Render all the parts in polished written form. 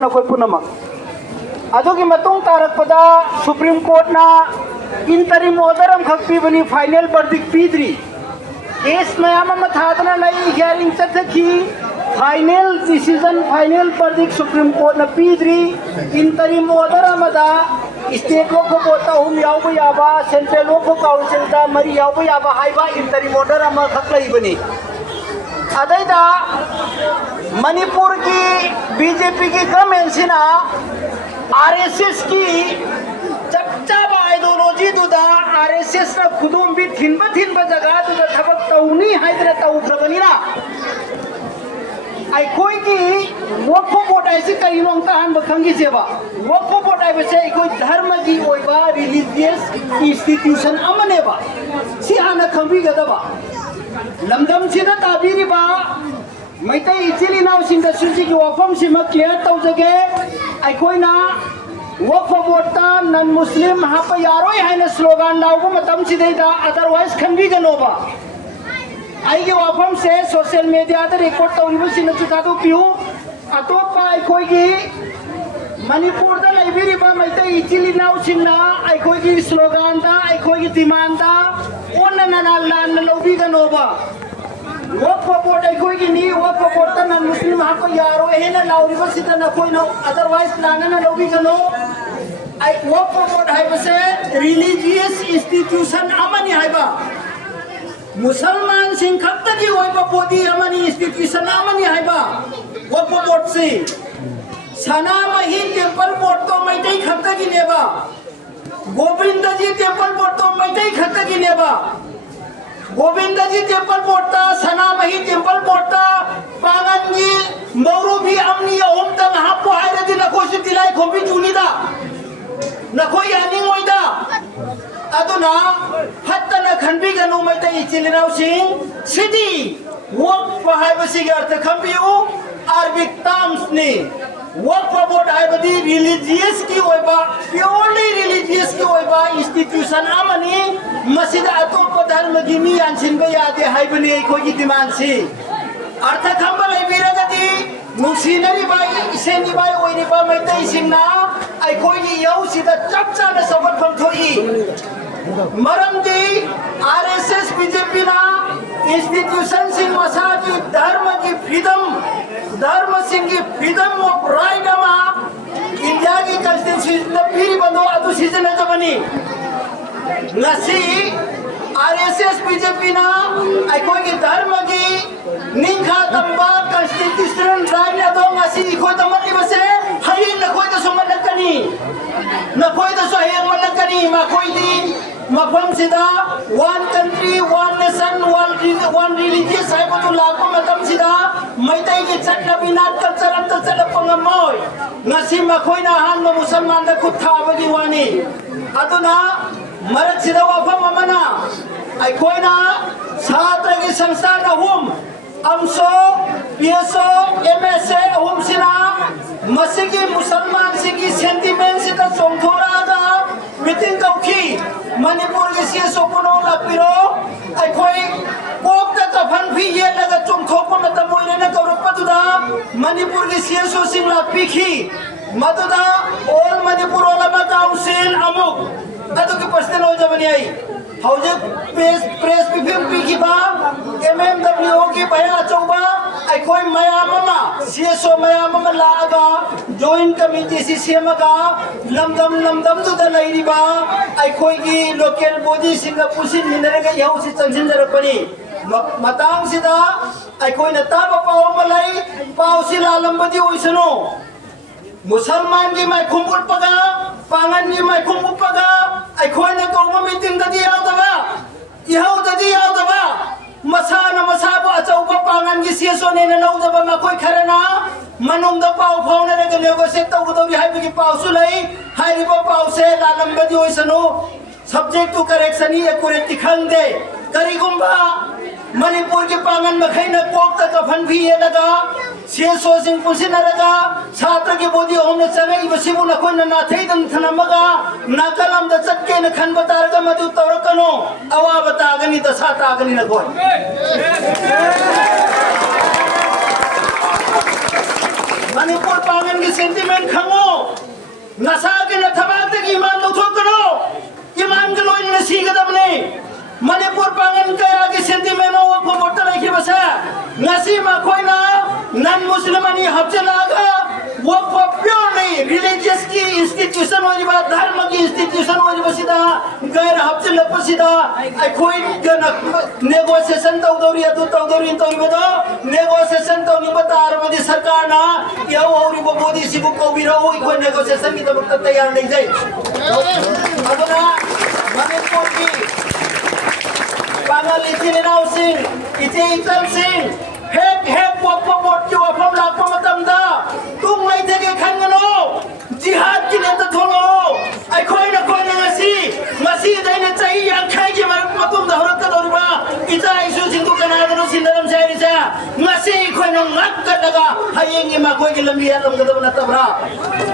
नखोय पुनमक अदुगी मतुंग तारकपदा सुप्रीम कोर्ट ना इंटरिम ऑर्डर अमखक पीबनी फाइनल वर्डिक्ट पीद्री केस मयाम अमा थादना लई हियरिंग चथखी final decision final verdict supreme court ना पीद्री इंटरिम ऑर्डर अमदा स्टेट लोक बोता हुम यावबो याबा सेंट्रल लोक काउंसिल दा मरी यावबो याबा हाइबा इंटरिम ऑर्डर अमा खक लईबनी अदैदा मणिपुर की बीजेपी की गवर्नमेंट सिना आरएसएस की चपचाब आइडियोलॉजी दुदा आरएसएस ना खुदुम भी थिनब जगह दुदा थबक तौनी हाइद्रा तौख्रबनिना आइकोई की वक्फ बोर्ड ऐसी कई लोग तान बखंगी सेवा वक्फ बोर्ड ऐ बसे कोई धर्म की ओइबा रिलीजियस इंस्टीट्यूशन अमनेबा सिहाना खंबी गदबा लमदम सिदा ताबीरिबा मैते इचिल इनाव सिंदा सुजी की वफम सिमा क्लियर तौजगे आइकोइना वक्फ बोर्डता नन मुस्लिम हाप यारोय हाइना स्लोगन लाउबो मतम सिदैदा अदरवाइज खंबी गनोबा आइगे वफम से सोशल मीडिया दा रिकॉर्ड तौरिबो सिना चुतादो पिउ अतोपा आइकोइगी मणिपुर दा लाइबिरिबा मैते इचिल इनाव सिंना आइकोइगी स्लोगन दा आइकोइगी डिमांड दा ओन नना लान लौबी गनोबा वक्फ बोर्ड आइकोइगी नी वक्फ बोर्ड ता नन मुस्लिम हाको यारो हेना लाउरिबो सिदा न कोइ न अदरवाइज लाना न लौबी गनो आई वक्फ बोर्ड हाइबसे रिलीजियस इंस्टीट्यूशन अमनी हाइबा मुसलमान सिंह खत्तगी ओइबा बोडी अमनी इंस्टीट्यूशन अमनी हाइबा वक्फ बोर्ड से सनामही टेंपल बोर्ड तो मैतै खत्तगी नेबा गोविंद जी टेंपल बोर्ड तो मैतै खत्तगी नेबा गोविंद जी टेंपल बोर्डता सनामही टेंपल बोर्डता पागन जी मौरू भी अमनी ओम तंग हापो हायरदी नखोय सुतिलाई खोबी चुनीदा नखोय यानी मोइदा अदुना फत्तन खनबी गनु मैतै इचिलिनाव सिंह सिदी वक्फ हाइबसी अर्थ खंबिउ अरबिक टर्म्स ने वक्फ बोर्ड हाइबदी रिलीजियस की ओइबा प्योरली रिलीजियस की ओइबा इंस्टीट्यूशन अमनी मस्जिद अतोप धर्म की मी आंसिनबे यादे हाइबनी अखोगी डिमांड से अर्थ खंबा लैबिरगदी नुसिनरी बाई इसेनी बाई ओइनिबा मैतै सिंना अखोगी यौसिदा चपचाना सवत फंथोई मरमदी आरएसएस बीजेपी ना इंस्टीट्यूशन सिंह मसाजी धर्म की धर्म सिंह की फ्रीडम ऑफ राइट अमा इंडिया की कॉन्स्टिट्यूशन पीरी बंदो अदु सीजन जबनी नसी आरएसएस बीजेपी ना अखोई की धर्म की निखा तंबा कॉन्स्टिट्यूशनल राइट ना दो नसी इखोई तमली बसे हई नखोई तो समलकनी नखोई तो सही मलकनी मखोई दी मफम सिदा one country one nation one religious है तो लाखों मतम सिदा मैतै के चटना बिना कल्चर अंत चलप ngमोय ngasi मखोई ना हान मुसलमान दा खुथा बगी वानी अदुना मरक सिदा वफम अमना अखोई ना छात्र की संस्था अहुम अमसो पीएसओ एमएसए अहुम सिना मसिगी मुसलमान सिगी सेंटिमेंट सिदा सोंथोरागा मीटिंग कौखी मणिपुर के सीएसओ पुनो लापिरो अखोई कोक ता कफन भी ये लगा चुमथोप मतम मोइने न कौरपदुदा मणिपुर के सीएसओ सिंह लापिखी मदुदा ऑल मणिपुर ओलमा काउंसिल अमुक अदु के पर्सनल हो जबनी आई हौजे प्रेस पिफिम पिखिबा एमएमडब्ल्यू की भया चौबा अखोई मयाममा सीएसओ मयाममा लागा जॉइंट कमिटी सीएमगा लमदम दुदा लैरिबा अखोई की लोकल बॉडी सिंगा पुसिन मिनरगा यौसि चंसिनजरपनी मतांग सिदा अखोई न ताबा पाव मलाई पाव सिला लंबदी ओइसनो मुसलमान की मैं खुंबुट पगा पांगन की मैं खुंबुट पगा अखोई न कौमा मीटिंग ददी यादवा यहौ ददी यादवा मसाना मसाबो अचौबा पांगन की सीएसओ ने नौजबा मखोई खरना मनुंग द पाव फाउना रे गलेगो से तौगदौरी हाइबगी पाव सुलाई हाइरिबो पाव से लालंबदी ओइसनो सब्जेक्ट टू करेक्शन ही एक्यूरेट खंगदे करिगुंबा मणिपुर के पांगन मखैन कोक तक कफन भी ये लगा सीएसओ सिंह पुसिनरगा छात्र के बोदी होमने चंगई बसिबु नखोन नाथै दन थनमगा नाकलम द चटके न खन बतारगा मदु तौरकनो अवा बतागनी दशा तागनी न गोय मणिपुर पांगन की सेंटिमेंट खंगो नशा के नथबाग तक ईमान लुथो करो ईमान के लोग नसी कदम ने मणिपुर पांगन का आगे सेंटिमेंट हो वो मोटर रखी बसा नसी माखोई ना नन मुस्लिमानी हफ्ते लागा वो प्योर नहीं रिलीजियस की इंस्टीट्यूशन वाली बात धर्म की इंस्टीट्यूशन वाली बसीदा गैर हफ्ते लपसीदा कोई नेगोशिएशन तो उधरी है तो उधरी तो बता नेगोशिएशन तो नहीं बता रहा है सरकार ना या वो और वो मोदी सिबुक को भी रहो कोई नेगोशिएशन की तो वक्त तैयार नहीं जाए अब ना मणिपुर की बांगल इचिनिनाव सिंह इचे इचल सिंह हेक वोट की वफम लाखों मतमदा तुम नहीं थे के खंगनो जिहाद की नेता थोलो आई कोई ना मसी देने चाहिए यांखाई की मरक मतुम दहरत का दौरबा इचा इशू सिंधु कनादनो सिंधरम शायरिसा मसी कोई ना नक कर लगा हायेंगे मा कोई की लंबी है लंबी दबना तबरा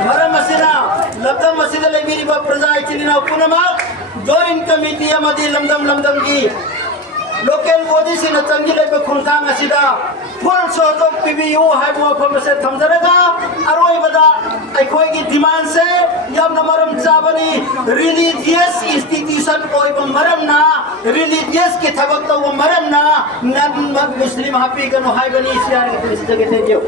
मरम मसीना लब्दम मसीदा लेबीरी बा प्रजा इचिनिना पुनमा जॉइंट कमिटी अमदी लमदम की लोकल बॉडी से नचंगी लेबे खुंथांग असिदा फुल सहयोग पीबीयू है वो फम से थमजरेगा अरोय बदा अखोई की डिमांड से यम नमरम चाबनी रिलीजियस इंस्टीट्यूशन कोई मरम ना रिलीजियस की थबक तो वो मरम ना नन मुस्लिम हापी कनो हाय बनी इस यार के जगह थे जो